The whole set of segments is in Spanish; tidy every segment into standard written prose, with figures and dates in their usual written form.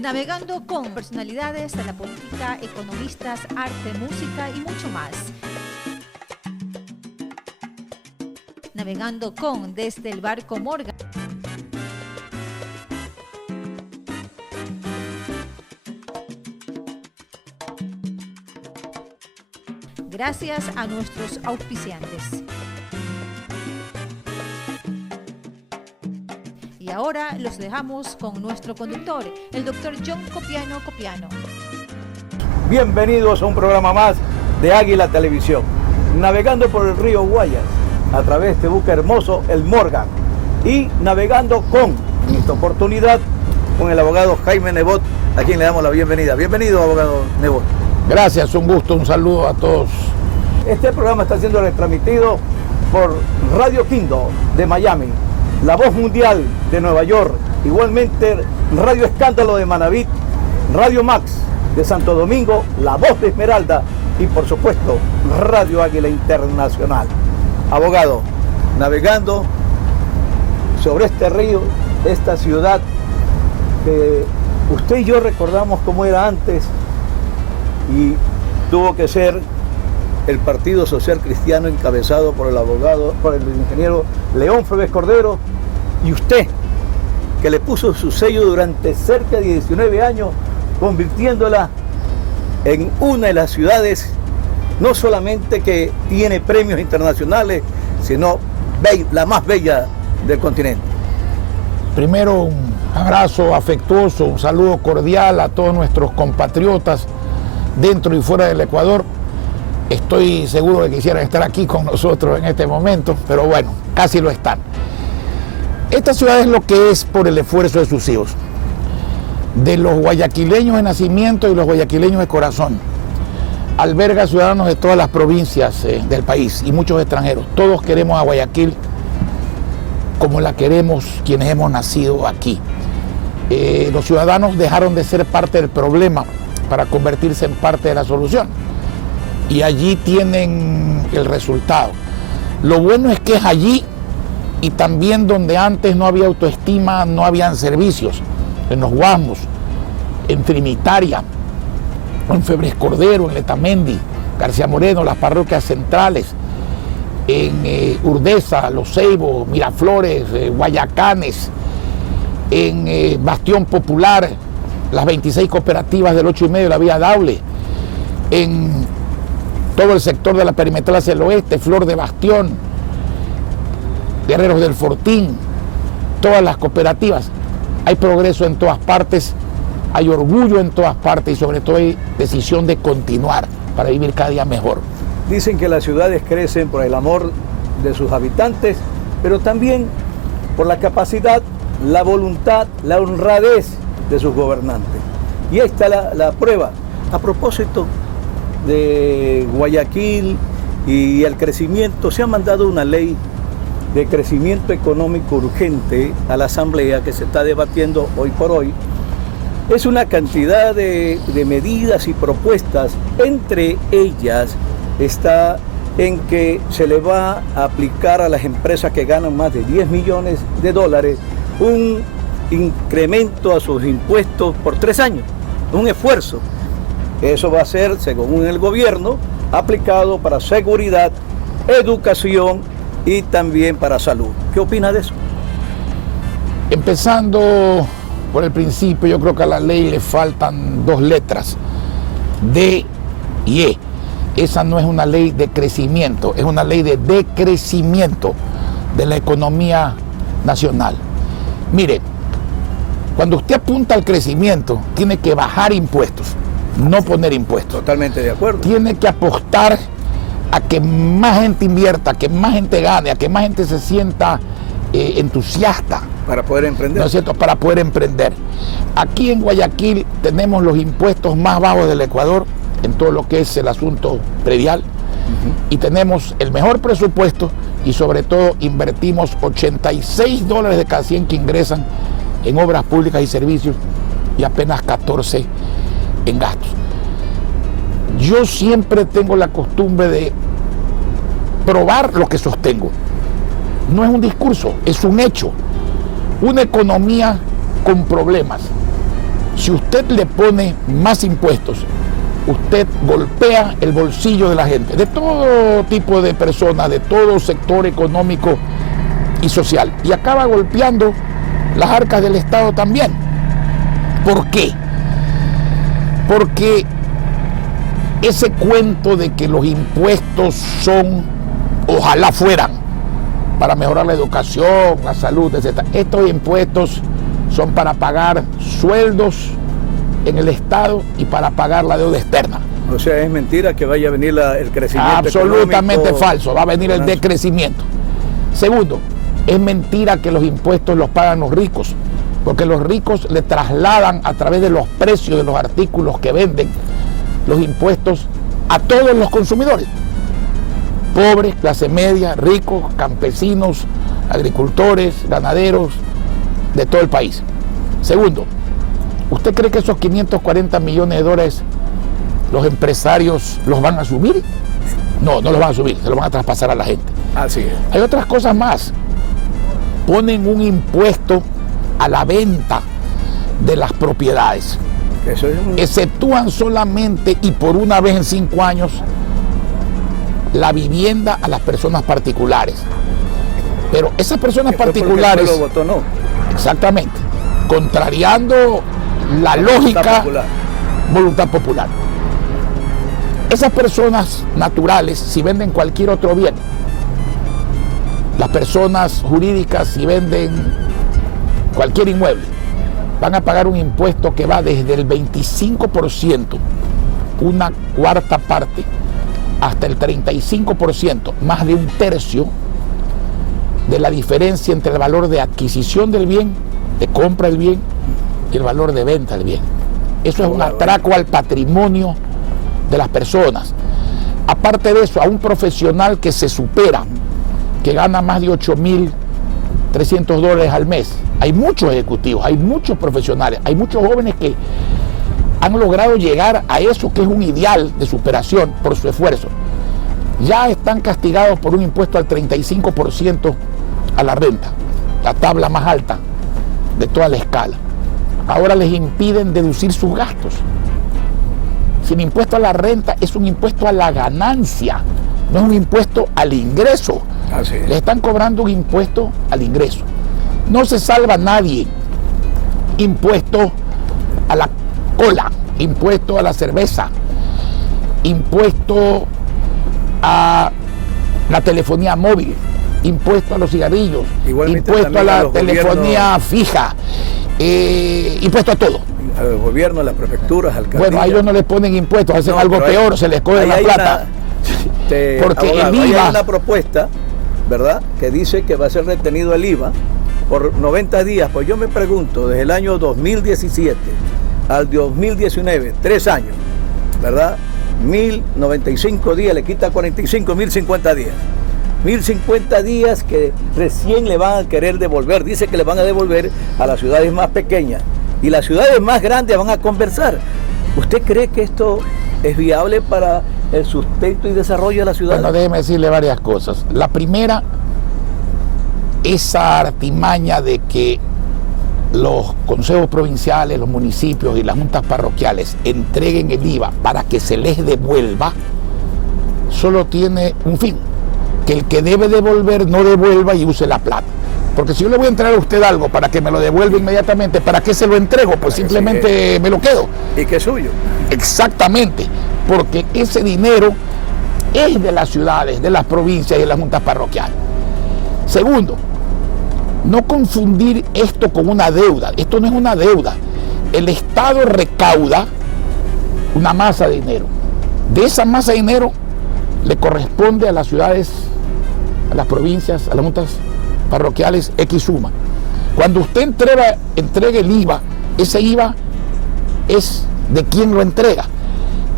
Navegando con personalidades de la política, economistas, arte, música y mucho más. Navegando con desde el barco Morgan. Gracias a nuestros auspiciantes. Y ahora los dejamos con nuestro conductor, el doctor John Copiano. Bienvenidos a un programa más de Águila Televisión, navegando por el río Guayas a través de este buque hermoso, el Morgan, y navegando con, en esta oportunidad, con el abogado Jaime Nebot, a quien le damos la bienvenida. Bienvenido, abogado Nebot. Gracias, un gusto, un saludo a todos. Este programa está siendo retransmitido por Radio Kingdom de Miami, La Voz Mundial de Nueva York, igualmente Radio Escándalo de Manabí, Radio Max de Santo Domingo, La Voz de Esmeralda y por supuesto Radio Águila Internacional. Abogado, navegando sobre este río, esta ciudad que usted y yo recordamos cómo era antes y tuvo que ser el Partido Social Cristiano encabezado por el abogado, por el ingeniero León Febres Cordero, y usted, que le puso su sello durante cerca de 19 años, convirtiéndola en una de las ciudades, no solamente que tiene premios internacionales, sino la más bella del continente. Primero, un abrazo afectuoso, un saludo cordial a todos nuestros compatriotas dentro y fuera del Ecuador. Estoy seguro de que quisieran estar aquí con nosotros en este momento, pero bueno, casi lo están. Esta ciudad es lo que es por el esfuerzo de sus hijos, de los guayaquileños de nacimiento y los guayaquileños de corazón. Alberga ciudadanos de todas las provincias del país y muchos extranjeros. Todos queremos a Guayaquil como la queremos quienes hemos nacido aquí. Los ciudadanos dejaron de ser parte del problema para convertirse en parte de la solución. Y allí tienen el resultado. Lo bueno es que es allí y también donde antes no había autoestima, no habían servicios, en los Guasmos, en Trinitaria, en Febres Cordero, en Letamendi, García Moreno, las parroquias centrales, en Urdesa, Los Ceibos, Miraflores, Guayacanes, en Bastión Popular, las 26 cooperativas del 8 y medio de la Vía Daule, en todo el sector de la perimetral hacia el oeste, Flor de Bastión, Guerreros del Fortín, todas las cooperativas. Hay progreso en todas partes, hay orgullo en todas partes y sobre todo hay decisión de continuar para vivir cada día mejor. Dicen que las ciudades crecen por el amor de sus habitantes, pero también por la capacidad, la voluntad, la honradez de sus gobernantes. Y ahí está la prueba. A propósito de Guayaquil y el crecimiento, se ha mandado una ley de crecimiento económico urgente a la Asamblea que se está debatiendo hoy por hoy. Es una cantidad de medidas y propuestas, entre ellas está en que se le va a aplicar a las empresas que ganan más de 10 millones de dólares un incremento a sus impuestos por 3 años, un esfuerzo. Eso va a ser, según el gobierno, aplicado para seguridad, educación y también para salud. ¿Qué opina de eso? Empezando por el principio, yo creo que a la ley le faltan 2 letras, D y E. Esa no es una ley de crecimiento, es una ley de decrecimiento de la economía nacional. Mire, cuando usted apunta al crecimiento, tiene que bajar impuestos, no poner impuestos. Totalmente de acuerdo. Tiene que apostar a que más gente invierta, a que más gente gane, a que más gente se sienta entusiasta. Para poder emprender. ¿No es cierto? Para poder emprender. Aquí en Guayaquil tenemos los impuestos más bajos del Ecuador en todo lo que es el asunto predial, y tenemos el mejor presupuesto y sobre todo invertimos $86 de cada 100 que ingresan en obras públicas y servicios y apenas 14 en gastos. Yo siempre tengo la costumbre de probar lo que sostengo. No es un discurso, es un hecho. Una economía con problemas. Si usted le pone más impuestos, usted golpea el bolsillo de la gente, de todo tipo de personas, de todo sector económico y social, y acaba golpeando las arcas del Estado también. ¿Por qué? Porque ese cuento de que los impuestos son, ojalá fueran, para mejorar la educación, la salud, etc. Estos impuestos son para pagar sueldos en el Estado y para pagar la deuda externa. O sea, es mentira que vaya a venir el crecimiento. Absolutamente falso, va a venir el decrecimiento. Segundo, es mentira que los impuestos los pagan los ricos, porque los ricos le trasladan a través de los precios de los artículos que venden los impuestos a todos los consumidores. Pobres, clase media, ricos, campesinos, agricultores, ganaderos, de todo el país. Segundo, ¿usted cree que esos 540 millones de dólares los empresarios los van a asumir? No, no los van a asumir, se los van a traspasar a la gente. Así es. Hay otras cosas más. Ponen un impuesto a la venta de las propiedades. Eso es Exceptúan solamente y por una vez en 5 años la vivienda a las personas particulares. Pero esas personas particulares... Lo votó, no. Exactamente. Contrariando la lógica voluntad popular. Esas personas naturales, si venden cualquier otro bien, las personas jurídicas, si venden cualquier inmueble, van a pagar un impuesto que va desde el 25%, una cuarta parte, hasta el 35%, más de un tercio de la diferencia entre el valor de adquisición del bien, de compra del bien, y el valor de venta del bien. Eso es un atraco al patrimonio de las personas. Aparte de eso, a un profesional que se supera, que gana más de $8.300 al mes. Hay muchos ejecutivos, hay muchos profesionales, hay muchos jóvenes que han logrado llegar a eso que es un ideal de superación por su esfuerzo. Ya están castigados por un impuesto al 35% a la renta, la tabla más alta de toda la escala. Ahora les impiden deducir sus gastos. Si el impuesto a la renta es un impuesto a la ganancia, no es un impuesto al ingreso. Así es. Le están cobrando un impuesto al ingreso. No se salva nadie. Impuesto a la cola, impuesto a la cerveza, impuesto a la telefonía móvil, impuesto a los cigarrillos, igualmente impuesto a la telefonía fija, impuesto a todo. Al gobierno, a las prefecturas, al alcaldía. Bueno, a ellos no les ponen impuestos, hacen algo peor, se les coge la plata. Porque abogado, el IVA... hay una propuesta, ¿verdad?, que dice que va a ser retenido el IVA por 90 días. Pues yo me pregunto, desde el año 2017 al 2019, 3 años, ¿verdad? 1095 días, le quita 45, 1050 días. 1050 días que recién le van a querer devolver. Dice que le van a devolver a las ciudades más pequeñas. Y las ciudades más grandes van a conversar. ¿Usted cree que esto es viable para el sustento y desarrollo de la ciudad? Bueno, déjeme decirle varias cosas. La primera, esa artimaña de que los consejos provinciales, los municipios y las juntas parroquiales entreguen el IVA para que se les devuelva, solo tiene un fin: que el que debe devolver no devuelva y use la plata. Porque si yo le voy a entregar a usted algo para que me lo devuelva inmediatamente, ¿para qué se lo entrego? Pues simplemente me lo quedo. ¿Y qué es suyo? Exactamente, porque ese dinero es de las ciudades, de las provincias y de las juntas parroquiales. Segundo, no confundir esto con una deuda. Esto no es una deuda. El Estado recauda una masa de dinero. De esa masa de dinero le corresponde a las ciudades, a las provincias, a las juntas parroquiales X suma. Cuando usted entregue el IVA, ese IVA es de quien lo entrega.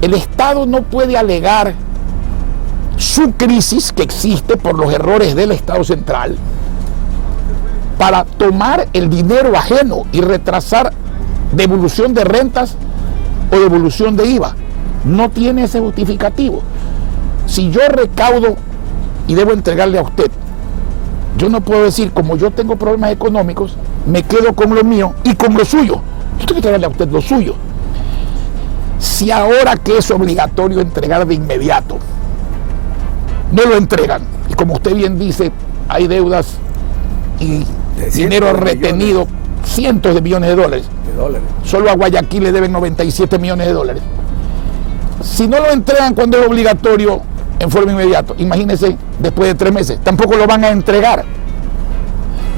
El Estado no puede alegar su crisis que existe por los errores del Estado central para tomar el dinero ajeno y retrasar devolución de rentas o devolución de IVA. No tiene ese justificativo. Si yo recaudo y debo entregarle a usted. Yo no puedo decir, como yo tengo problemas económicos, me quedo con lo mío y con lo suyo. Yo tengo que entregarle a usted lo suyo. Si ahora que es obligatorio entregar de inmediato, no lo entregan, y como usted bien dice, hay deudas y dinero retenido, cientos de millones de dólares. Solo a Guayaquil le deben 97 millones de dólares. Si no lo entregan cuando es obligatorio en forma inmediata, imagínense después de 3 meses, tampoco lo van a entregar.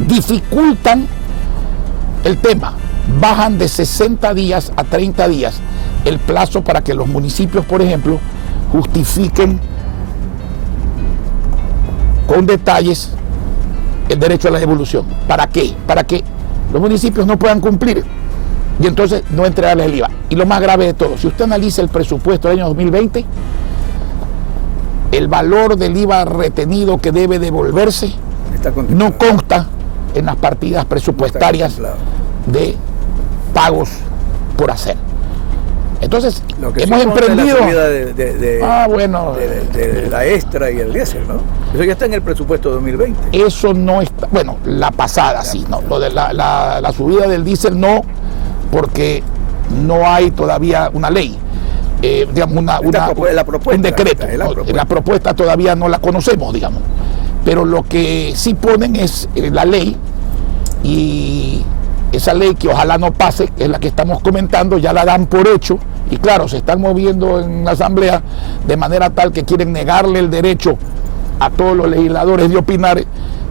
Dificultan el tema, bajan de 60 días a 30 días el plazo para que los municipios, por ejemplo, justifiquen con detalles el derecho a la devolución. ¿Para qué? Para que los municipios no puedan cumplir y entonces no entregarles el IVA. Y lo más grave de todo, si usted analiza el presupuesto del año 2020, el valor del IVA retenido que debe devolverse no consta en las partidas presupuestarias de pagos por hacer. Entonces, hemos emprendido... de la extra y el diésel, ¿no? Eso ya está en el presupuesto de 2020. Eso no está... Bueno, la pasada sí, ¿no? Lo de la subida del diésel no, porque no hay todavía una ley. Digamos, un decreto. La propuesta todavía no la conocemos, digamos. Pero lo que sí ponen es la ley, y esa ley que ojalá no pase, que es la que estamos comentando, ya la dan por hecho, y claro, se están moviendo en la Asamblea de manera tal que quieren negarle el derecho a todos los legisladores de opinar,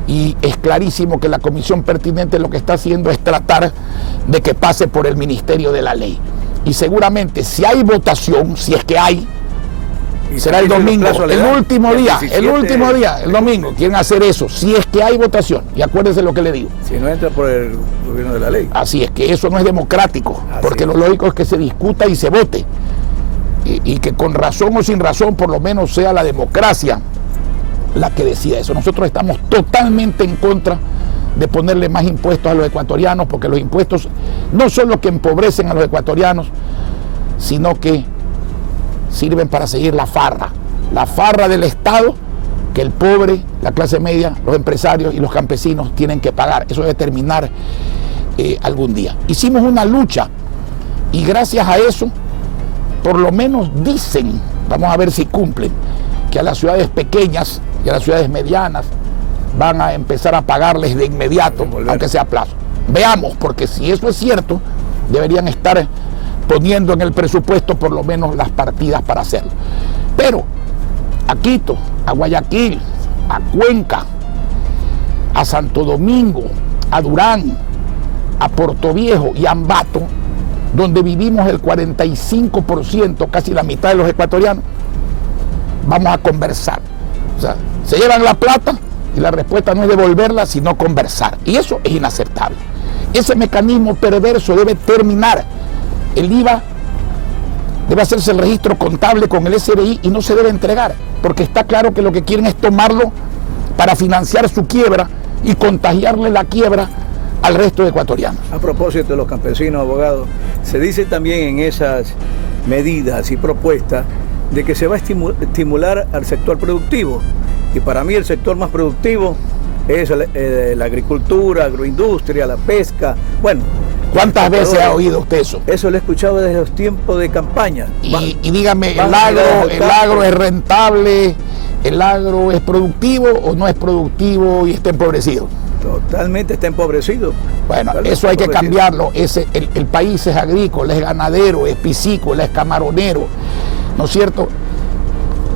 y es clarísimo que la comisión pertinente lo que está haciendo es tratar de que pase por el Ministerio de la Ley. Y seguramente si hay votación, si es que hay, será el domingo, el último día, el domingo, quieren hacer eso, si es que hay votación, y acuérdense lo que le digo. Si no entra por el gobierno de la ley. Así es, que eso no es democrático, porque lo lógico es que se discuta y se vote, y que con razón o sin razón, por lo menos sea la democracia la que decida eso. Nosotros estamos totalmente en contra de ponerle más impuestos a los ecuatorianos, porque los impuestos no son los que empobrecen a los ecuatorianos, sino que sirven para seguir la farra del Estado, que el pobre, la clase media, los empresarios y los campesinos tienen que pagar. Eso debe terminar algún día. Hicimos una lucha y gracias a eso, por lo menos dicen, vamos a ver si cumplen, que a las ciudades pequeñas y a las ciudades medianas van a empezar a pagarles de inmediato, aunque sea a plazo. Veamos, porque si eso es cierto, deberían estar poniendo en el presupuesto por lo menos las partidas para hacerlo. Pero a Quito, a Guayaquil, a Cuenca, a Santo Domingo, a Durán, a Portoviejo y a Ambato, donde vivimos el 45%, casi la mitad de los ecuatorianos, vamos a conversar. O sea, se llevan la plata y la respuesta no es devolverla, sino conversar. Y eso es inaceptable. Ese mecanismo perverso debe terminar. El IVA debe hacerse el registro contable con el SRI y no se debe entregar, porque está claro que lo que quieren es tomarlo para financiar su quiebra y contagiarle la quiebra al resto de ecuatorianos. A propósito de los campesinos, abogados, se dice también en esas medidas y propuestas de que se va a estimular al sector productivo, y para mí el sector más productivo es la agricultura, agroindustria, la pesca. Bueno, ¿cuántas veces ha oído usted eso? Eso lo he escuchado desde los tiempos de campaña. Y dígame, ¿el agro es rentable? ¿El agro es productivo o no es productivo y está empobrecido? Totalmente está empobrecido. Bueno, eso hay que cambiarlo. El país es agrícola, es ganadero, es piscícola, es camaronero, ¿no es cierto?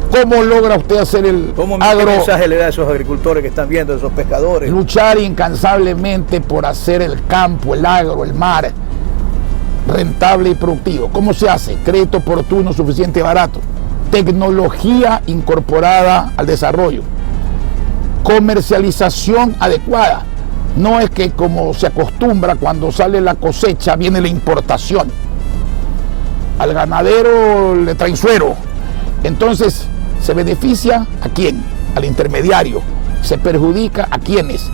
¿Cómo logra usted hacer el agro? ¿Qué mensaje le da a esos agricultores que están viendo, a esos pescadores? Luchar incansablemente por hacer el campo, el agro, el mar rentable y productivo. ¿Cómo se hace? Crédito oportuno, suficiente y barato. Tecnología incorporada al desarrollo. Comercialización adecuada. No es que, como se acostumbra, cuando sale la cosecha viene la importación. Al ganadero le traen suero. Entonces, ¿se beneficia a quién? Al intermediario. ¿Se perjudica a quiénes?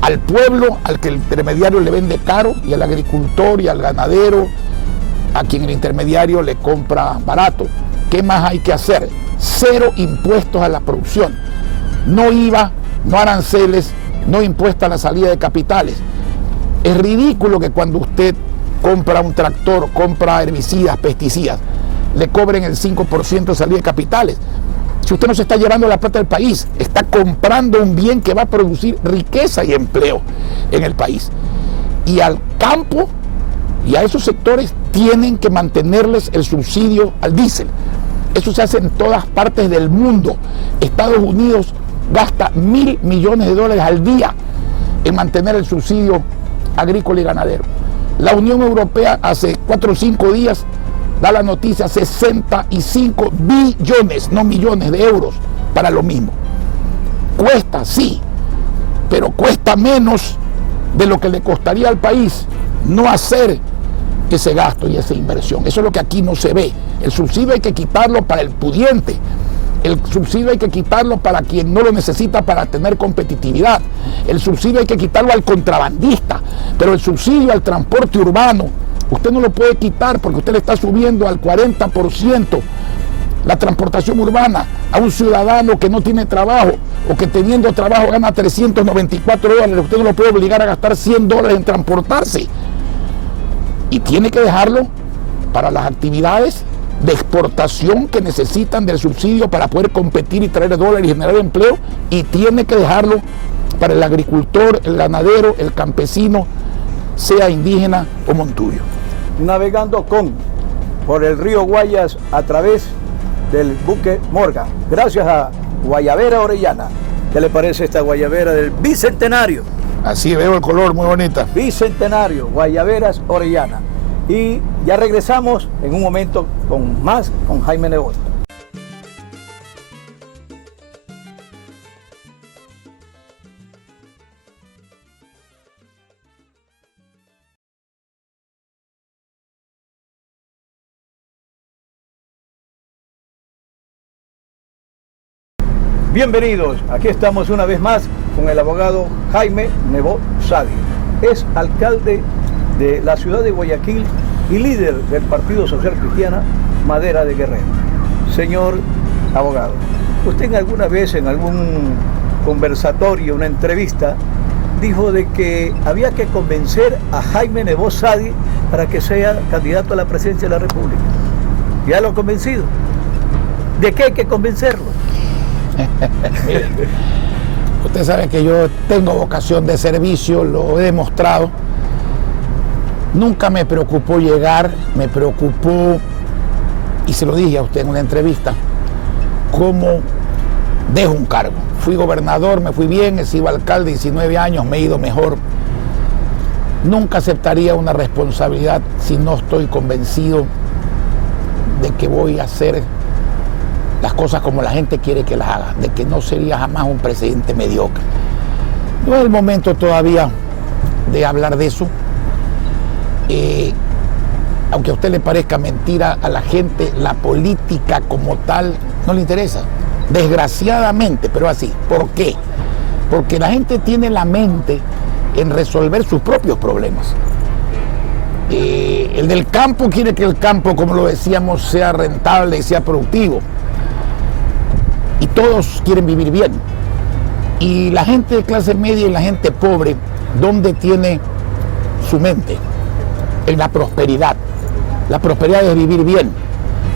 Al pueblo, al que el intermediario le vende caro, y al agricultor y al ganadero, a quien el intermediario le compra barato. ¿Qué más hay que hacer? Cero impuestos a la producción. no IVA, no aranceles, no impuesta a la salida de capitales. Es ridículo que cuando usted compra un tractor, compra herbicidas, pesticidas, le cobren el 5% de salida de capitales. Si usted no se está llevando la plata del país, está comprando un bien que va a producir riqueza y empleo en el país. Y al campo y a esos sectores tienen que mantenerles el subsidio al diésel. Eso se hace en todas partes del mundo. Estados Unidos gasta $1.000 millones al día en mantener el subsidio agrícola y ganadero. La Unión Europea hace 4 o 5 días da la noticia 65 billones, no millones de euros para lo mismo. Cuesta, sí, pero cuesta menos de lo que le costaría al país no hacer ese gasto y esa inversión. Eso es lo que aquí no se ve. El subsidio hay que quitarlo para el pudiente. El subsidio hay que quitarlo para quien no lo necesita para tener competitividad. El subsidio hay que quitarlo al contrabandista. Pero el subsidio al transporte urbano, usted no lo puede quitar porque usted le está subiendo al 40% la transportación urbana a un ciudadano que no tiene trabajo o que teniendo trabajo gana $394. Usted no lo puede obligar a gastar $100 en transportarse. Y tiene que dejarlo para las actividades de exportación que necesitan del subsidio para poder competir y traer dólares y generar empleo, y tiene que dejarlo para el agricultor, el ganadero, el campesino, sea indígena o montuyo. Navegando por el río Guayas a través del buque Morgan, gracias a Guayabera Orellana. ¿Qué le parece esta guayabera del Bicentenario? Así veo el color, muy bonita. Bicentenario, Guayaberas Orellana. Y ya regresamos en un momento con Jaime Nebot. Bienvenidos, aquí estamos una vez más con el abogado Jaime Nebot Sadi. Es alcalde de la ciudad de Guayaquil y líder del Partido Social Cristiano Madera de Guerrero. Señor abogado, usted alguna vez en algún conversatorio, una entrevista, dijo de que había que convencer a Jaime Nebot Sadi para que sea candidato a la presidencia de la República. ¿Ya lo ha convencido? ¿De qué hay que convencerlo? Mire, usted sabe que yo tengo vocación de servicio, lo he demostrado. Nunca me preocupó llegar, me preocupó, y se lo dije a usted en una entrevista, cómo dejo un cargo. Fui gobernador, me fui bien, he sido alcalde 19 años, me he ido mejor. Nunca aceptaría una responsabilidad si no estoy convencido de que voy a hacer las cosas como la gente quiere que las haga, de que no sería jamás un presidente mediocre. No es el momento todavía de hablar de eso. Aunque a usted le parezca mentira, a la gente la política como tal no le interesa, desgraciadamente, pero así. ¿Por qué? Porque la gente tiene la mente en resolver sus propios problemas. El del campo quiere que el campo, como lo decíamos, sea rentable y sea productivo, y todos quieren vivir bien. Y la gente de clase media y la gente pobre, ¿dónde tiene su mente? En la prosperidad. La prosperidad es vivir bien,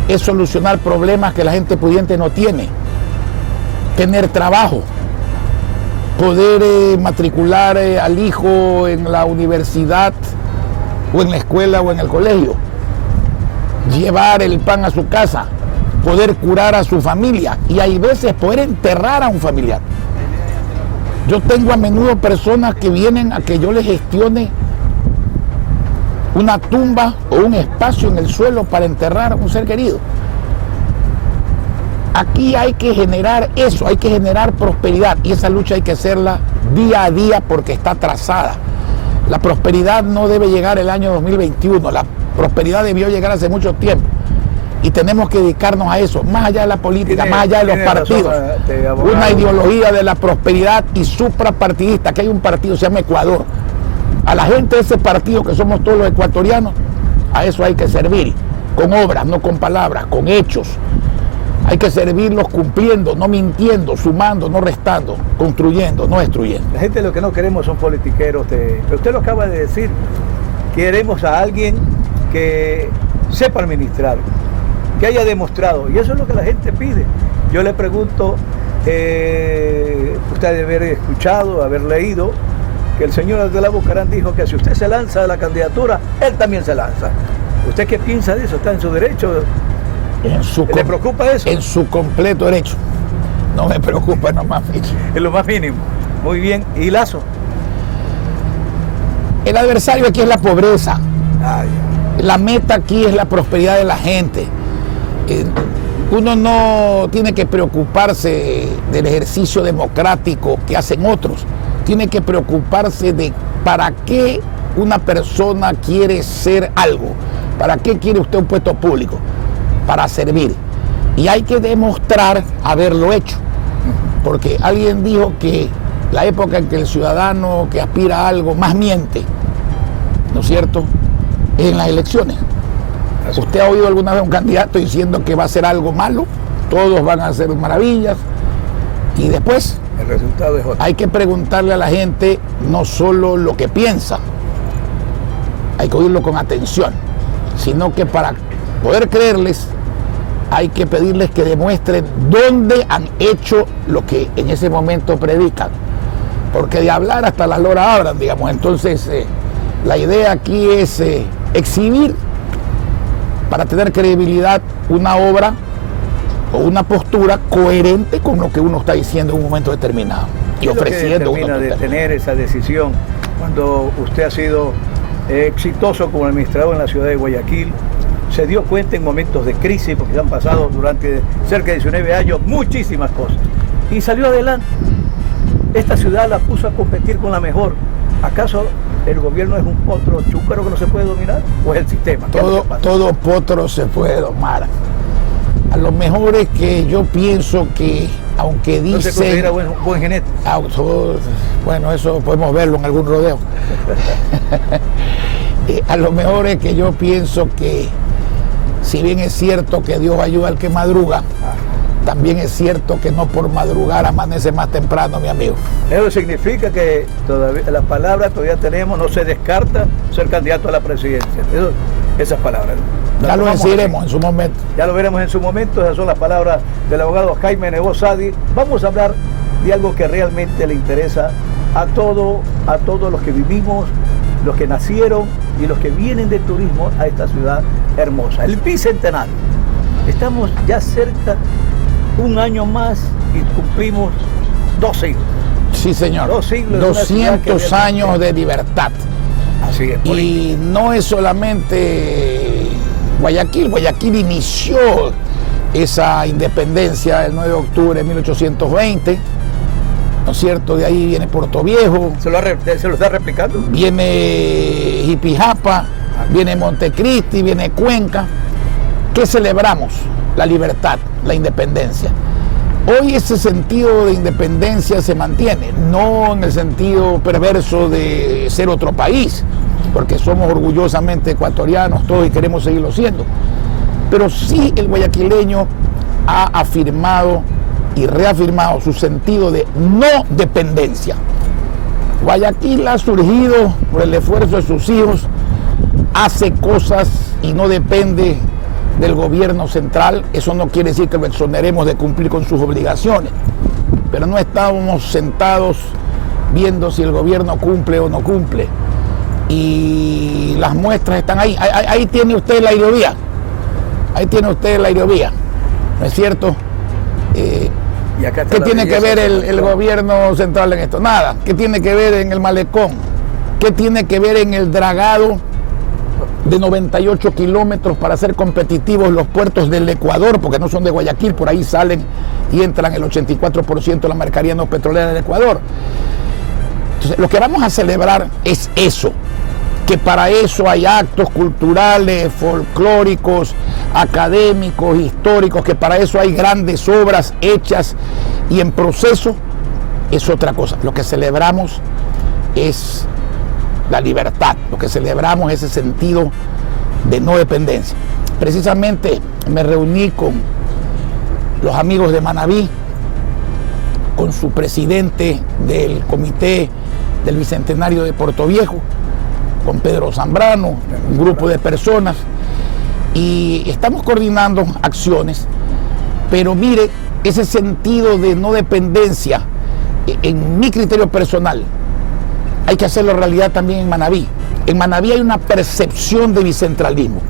es solucionar problemas que la gente pudiente no tiene, tener trabajo, poder matricular al hijo en la universidad o en la escuela o en el colegio, llevar el pan a su casa, poder curar a su familia y hay veces poder enterrar a un familiar. Yo tengo a menudo personas que vienen a que yo les gestione una tumba o un espacio en el suelo para enterrar a un ser querido. Aquí hay que generar eso, hay que generar prosperidad, y esa lucha hay que hacerla día a día porque está trazada. La prosperidad no debe llegar el año 2021, la prosperidad debió llegar hace mucho tiempo y tenemos que dedicarnos a eso, más allá de la política, más allá de los partidos. Una ideología de la prosperidad y suprapartidista, que hay un partido, se llama Ecuador. A la gente de ese partido, que somos todos los ecuatorianos, a eso hay que servir, con obras, no con palabras, con hechos. Hay que servirlos cumpliendo, no mintiendo, sumando, no restando, construyendo, no destruyendo. La gente lo que no queremos son politiqueros. Pero usted lo acaba de decir. Queremos a alguien que sepa administrar, que haya demostrado. Y eso es lo que la gente pide. Yo le pregunto, usted debe haber escuchado, haber leído, que el señor Abdelá Bucaram dijo que si usted se lanza a la candidatura, él también se lanza. ¿Usted qué piensa de eso? ¿Está en su derecho? ¿Le preocupa eso? En su completo derecho. No me preocupa, no más. En lo más mínimo. Muy bien. ¿Y Lazo? El adversario aquí es la pobreza. La meta aquí es la prosperidad de la gente. Uno no tiene que preocuparse del ejercicio democrático que hacen otros. Tiene que preocuparse de para qué una persona quiere ser algo. ¿Para qué quiere usted un puesto público? Para servir. Y hay que demostrar haberlo hecho. Porque alguien dijo que la época en que el ciudadano que aspira a algo más miente, ¿no es cierto?, es en las elecciones. ¿Usted ha oído alguna vez a un candidato diciendo que va a hacer algo malo? Todos van a hacer maravillas. Y después el resultado es otro. Hay que preguntarle a la gente no solo lo que piensa, hay que oírlo con atención, sino que para poder creerles hay que pedirles que demuestren dónde han hecho lo que en ese momento predican. Porque de hablar hasta las loras hablan, digamos. Entonces, la idea aquí es exhibir, para tener credibilidad, una obra o una postura coherente con lo que uno está diciendo en un momento determinado y ofreciendo. ¿Qué termina de tener esa decisión cuando usted ha sido exitoso como administrador en la ciudad de Guayaquil? Se dio cuenta en momentos de crisis, porque han pasado durante cerca de 19 años muchísimas cosas, y salió adelante. Esta ciudad la puso a competir con la mejor. ¿Acaso el gobierno es un potro chúcaro que no se puede dominar? ¿O es el sistema? Todo potro se puede domar. A lo mejor es que yo pienso que, aunque dicen... ¿No se considera buen jinete? Bueno, eso podemos verlo en algún rodeo. A lo mejor es que yo pienso que, si bien es cierto que Dios ayuda al que madruga, también es cierto que no por madrugar amanece más temprano, mi amigo. Eso significa que todavía la palabra todavía tenemos, no se descarta ser candidato a la presidencia. Esas palabras. Ya lo decidiremos en su momento. Ya lo veremos en su momento. Esas son las palabras del abogado Jaime Nebot Sadi. Vamos a hablar de algo que realmente le interesa a todos los que vivimos, los que nacieron y los que vienen de turismo a esta ciudad hermosa. El bicentenario. Estamos ya cerca, un año más, y cumplimos 2 siglos. Sí, señor. 2 siglos. 200 años de libertad. Así es. Y no es solamente Guayaquil. Guayaquil inició esa independencia el 9 de octubre de 1820. ¿No es cierto? De ahí viene Puerto Viejo. ¿Se lo está replicando? Viene Jipijapa, viene Montecristi, viene Cuenca. ¿Qué celebramos? La libertad, la independencia. Hoy ese sentido de independencia se mantiene, no en el sentido perverso de ser otro país, porque somos orgullosamente ecuatorianos todos y queremos seguirlo siendo. Pero sí el guayaquileño ha afirmado y reafirmado su sentido de no dependencia. Guayaquil ha surgido por el esfuerzo de sus hijos, hace cosas y no depende del gobierno central. Eso no quiere decir que lo exoneremos de cumplir con sus obligaciones, pero no estábamos sentados viendo si el gobierno cumple o no cumple. Y las muestras están ahí. Ahí tiene usted la aerovía. Ahí tiene usted la aerovía. ¿No es cierto? ¿Qué tiene que ver el gobierno central en esto? Nada. ¿Qué tiene que ver en el malecón? ¿Qué tiene que ver en el dragado de 98 kilómetros para ser competitivos los puertos del Ecuador? Porque no son de Guayaquil, por ahí salen y entran el 84% de la mercadería no petrolera del Ecuador. Entonces, lo que vamos a celebrar es eso, que para eso hay actos culturales, folclóricos, académicos, históricos, que para eso hay grandes obras hechas y en proceso. Es otra cosa. Lo que celebramos es la libertad, lo que celebramos es ese sentido de no dependencia. Precisamente me reuní con los amigos de Manaví, con su presidente del comité del Bicentenario de Puerto Viejo, con Pedro Zambrano, un grupo de personas, y estamos coordinando acciones, pero mire, ese sentido de no dependencia, en mi criterio personal, hay que hacerlo realidad también en Manaví. En Manaví hay una percepción de bicentralismo,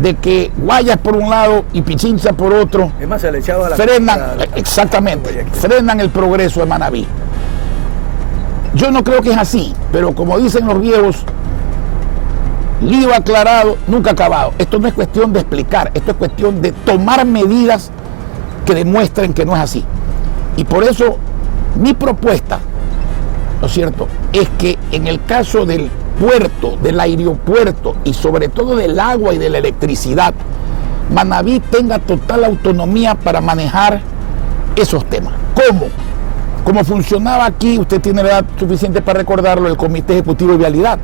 de que Guayas por un lado y Pichincha por otro, es más, se le echaba frenan, exactamente, frenan el progreso de Manaví. Yo no creo que es así, pero como dicen los viejos, lío aclarado, nunca acabado. Esto no es cuestión de explicar, esto es cuestión de tomar medidas que demuestren que no es así. Y por eso mi propuesta, ¿no es cierto?, es que en el caso del puerto, del aeropuerto y sobre todo del agua y de la electricidad, Manaví tenga total autonomía para manejar esos temas. ¿Cómo? Como funcionaba aquí, usted tiene la edad suficiente para recordarlo, el Comité Ejecutivo de Vialidad,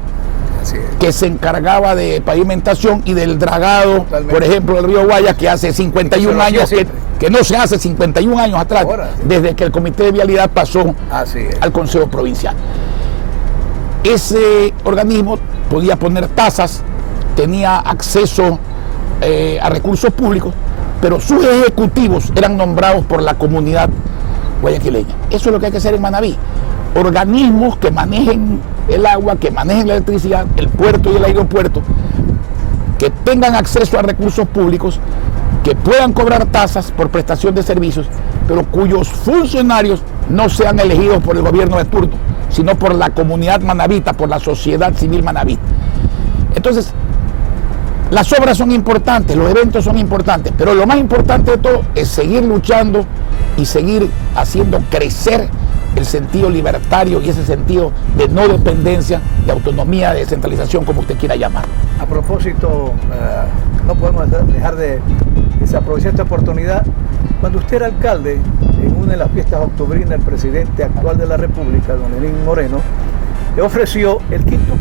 que se encargaba de pavimentación y del dragado, totalmente, por ejemplo, del río Guayas, que hace 51 años, que no se hace 51 años atrás, ahora, sí, desde que el Comité de Vialidad pasó al Consejo Provincial. Ese organismo podía poner tasas, tenía acceso a recursos públicos, pero sus ejecutivos eran nombrados por la comunidad guayaquileña. Eso es lo que hay que hacer en Manaví. Organismos que manejen el agua, que manejen la electricidad, el puerto y el aeropuerto, que tengan acceso a recursos públicos, que puedan cobrar tasas por prestación de servicios, pero cuyos funcionarios no sean elegidos por el gobierno de turno, sino por la comunidad manavita, por la sociedad civil manavita. Entonces, las obras son importantes, los eventos son importantes, pero lo más importante de todo es seguir luchando y seguir haciendo crecer el sentido libertario y ese sentido de no dependencia, de autonomía, de descentralización, como usted quiera llamar. A propósito, no podemos dejar de desaprovechar esta oportunidad. Cuando usted era alcalde, en una de las fiestas octubrinas, el presidente actual de la República, don Lenín Moreno, le ofreció el quinto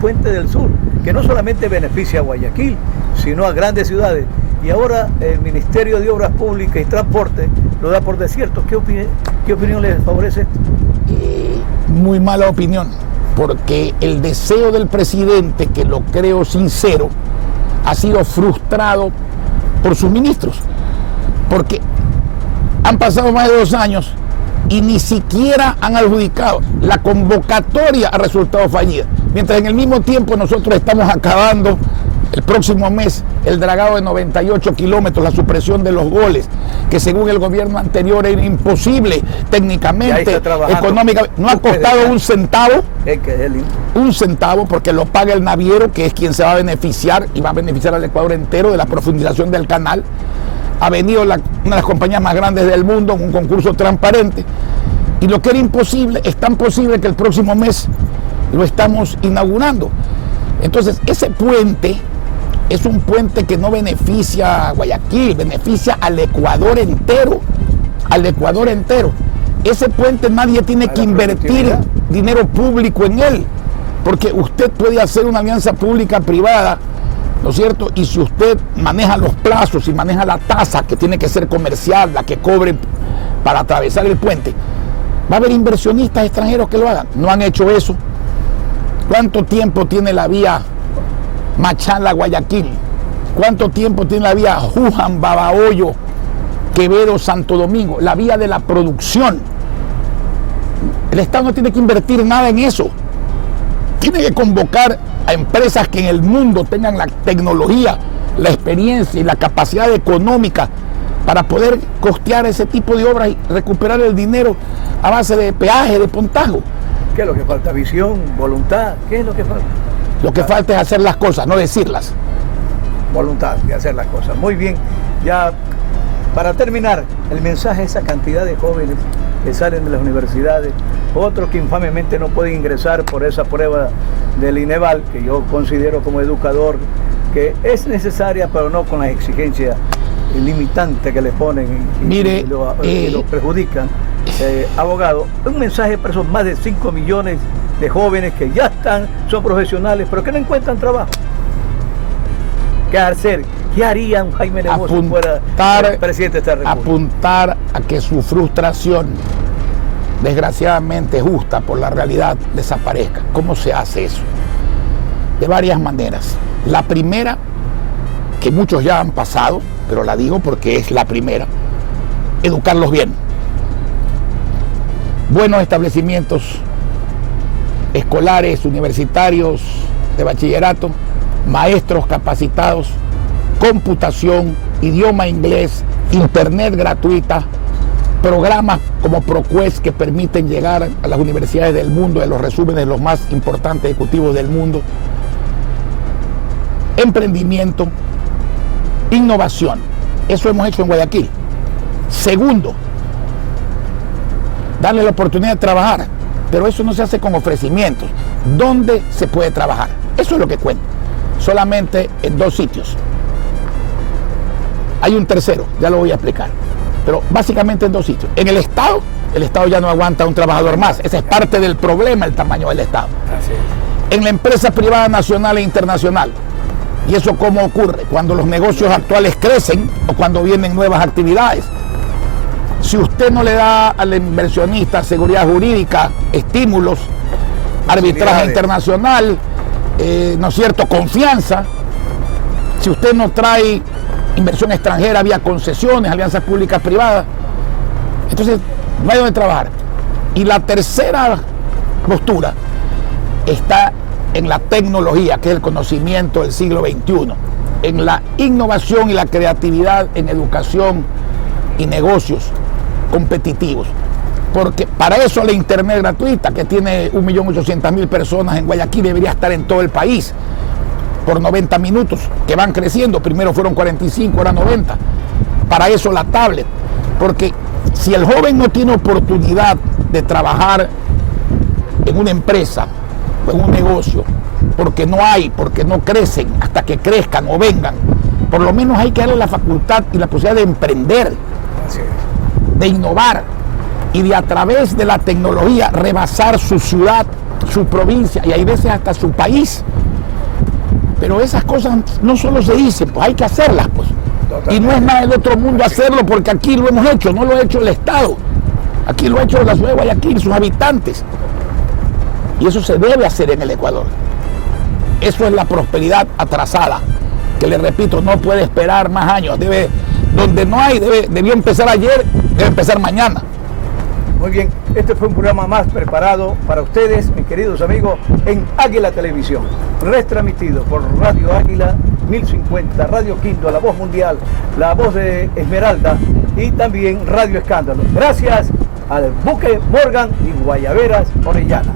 puente del sur, que no solamente beneficia a Guayaquil, sino a grandes ciudades. Y ahora el Ministerio de Obras Públicas y Transporte lo da por desierto. ¿Qué opinión le favorece esto? Muy mala opinión, porque el deseo del presidente, que lo creo sincero, ha sido frustrado por sus ministros, porque han pasado más de 2 años y ni siquiera han adjudicado. La convocatoria ha resultado fallida, mientras en el mismo tiempo nosotros estamos acabando el próximo mes el dragado de 98 kilómetros, la supresión de los goles, que según el gobierno anterior era imposible técnicamente, económicamente. No ha costado un centavo, porque lo paga el naviero, que es quien se va a beneficiar y va a beneficiar al Ecuador entero de la profundización del canal. Ha venido una de las compañías más grandes del mundo en un concurso transparente, y lo que era imposible es tan posible que el próximo mes lo estamos inaugurando. Entonces, ese puente es un puente que no beneficia a Guayaquil, beneficia al Ecuador entero, Ese puente nadie tiene que invertir dinero público en él, porque usted puede hacer una alianza pública-privada, ¿no es cierto? Y si usted maneja los plazos y maneja la tasa, que tiene que ser comercial, la que cobre para atravesar el puente, va a haber inversionistas extranjeros que lo hagan. No han hecho eso. ¿Cuánto tiempo tiene la vía Machala-Guayaquil? ¿Cuánto tiempo tiene la vía Juján-Babahoyo, Quevedo-Santo Domingo? La vía de la producción. El Estado no tiene que invertir nada en eso. Tiene que convocar a empresas que en el mundo tengan la tecnología, la experiencia y la capacidad económica para poder costear ese tipo de obras y recuperar el dinero a base de peaje, de pontajo. ¿Qué es lo que falta? ¿Visión? ¿Voluntad? ¿Qué es lo que falta? Lo que falta es hacer las cosas, no decirlas. Voluntad de hacer las cosas. Muy bien. Ya para terminar, el mensaje a esa cantidad de jóvenes que salen de las universidades, otros que infamemente no pueden ingresar por esa prueba del INEVAL, que yo considero como educador que es necesaria, pero no con las exigencias limitantes que le ponen y lo perjudican. Abogado, un mensaje para esos más de 5 millones de jóvenes que ya son profesionales, pero que no encuentran trabajo. ¿Qué hacer? ¿Qué haría un Jaime Nebot si fuera el presidente de esta República? Apuntar a que su frustración, desgraciadamente justa por la realidad, desaparezca. ¿Cómo se hace eso? De varias maneras. La primera, que muchos ya han pasado, pero la digo porque es la primera, educarlos bien. Buenos establecimientos escolares, universitarios, de bachillerato, maestros capacitados, computación, idioma inglés, internet gratuita, programas como ProQuest que permiten llegar a las universidades del mundo, de los resúmenes de los más importantes ejecutivos del mundo, emprendimiento, innovación. Eso hemos hecho en Guayaquil. Segundo, darle la oportunidad de trabajar, pero eso no se hace con ofrecimientos. ¿Dónde se puede trabajar? Eso es lo que cuenta. Solamente en 2 sitios. Hay un tercero, ya lo voy a explicar, pero básicamente en 2 sitios. En el Estado ya no aguanta un trabajador más. Ese es parte del problema, el tamaño del Estado. Así es. En la empresa privada nacional e internacional. ¿Y eso cómo ocurre? Cuando los negocios actuales crecen o cuando vienen nuevas actividades. Si usted no le da al inversionista seguridad jurídica, estímulos, arbitraje internacional, ¿no es cierto?, confianza, si usted no trae inversión extranjera vía concesiones, alianzas públicas privadas, entonces no hay donde trabajar. Y la tercera postura está en la tecnología, que es el conocimiento del siglo XXI, en la innovación y la creatividad en educación y negocios competitivos. Porque para eso la internet gratuita, que tiene 1.800.000 personas en Guayaquil, debería estar en todo el país por 90 minutos, que van creciendo. Primero fueron 45, ahora 90. Para eso la tablet. Porque si el joven no tiene oportunidad de trabajar en una empresa o en un negocio, porque no crecen hasta que crezcan o vengan, por lo menos hay que darle la facultad y la posibilidad de emprender, de innovar y de, a través de la tecnología, rebasar su ciudad, su provincia y hay veces hasta su país. Pero esas cosas no solo se dicen, pues hay que hacerlas, pues. Totalmente. Y no es nada del otro mundo hacerlo, porque aquí lo hemos hecho, no lo ha hecho el Estado. Aquí lo ha hecho la ciudad de Guayaquil, sus habitantes. Y eso se debe hacer en el Ecuador. Eso es la prosperidad atrasada, que le repito, no puede esperar más años. Donde no hay, debió empezar ayer, debe empezar mañana. Muy bien, este fue un programa más preparado para ustedes, mis queridos amigos, en Águila Televisión, retransmitido por Radio Águila 1050, Radio Quinto, La Voz Mundial, La Voz de Esmeralda y también Radio Escándalo. Gracias al Buque Morgan y Guayaberas Orellana.